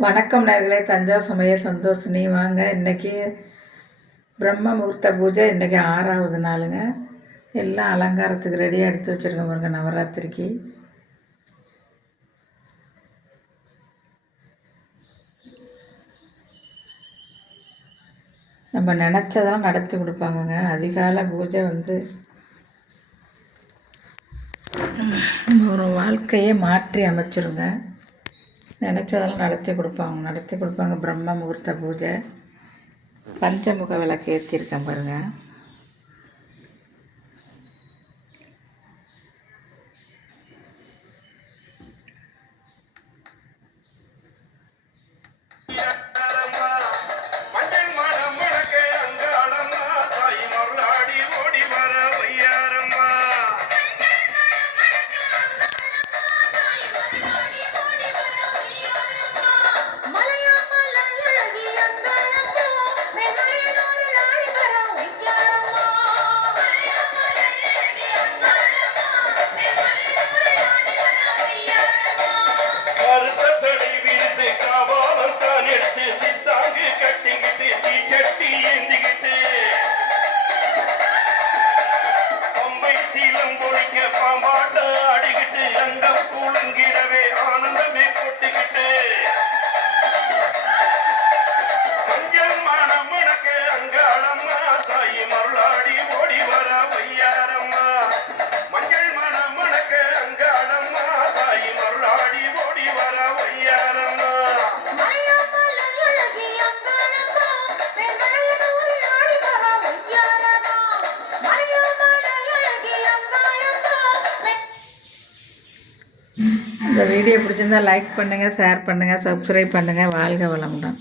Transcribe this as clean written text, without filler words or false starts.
வணக்கம் நேர்களே. தஞ்சாவூர் சமையல் சந்தோஷினி வாங்க. இன்றைக்கி பிரம்ம முகூர்த்த பூஜை. இன்றைக்கி 6வது நாளுங்க. எல்லாம் அலங்காரத்துக்கு ரெடியாக எடுத்து வச்சுருக்கேன் பாருங்க. நவராத்திரிக்கு நம்ம நினச்சதெல்லாம் நடத்தி கொடுப்பாங்கங்க. அதிகாலை பூஜை ஒரு வாழ்க்கையை மாற்றி அமைச்சிருங்க. நினச்சதெல்லாம் நடத்தி கொடுப்பாங்க. பிரம்ம முகூர்த்த பூஜை. பஞ்சமுக விளக்கு ஏற்றிருக்கேன் பாருங்கள். இந்த வீடியோ பிடிச்சிருந்தால் லைக் பண்ணுங்கள், ஷேர் பண்ணுங்கள், சப்ஸ்கிரைப் பண்ணுங்கள். வாழ்க வளமுடன்.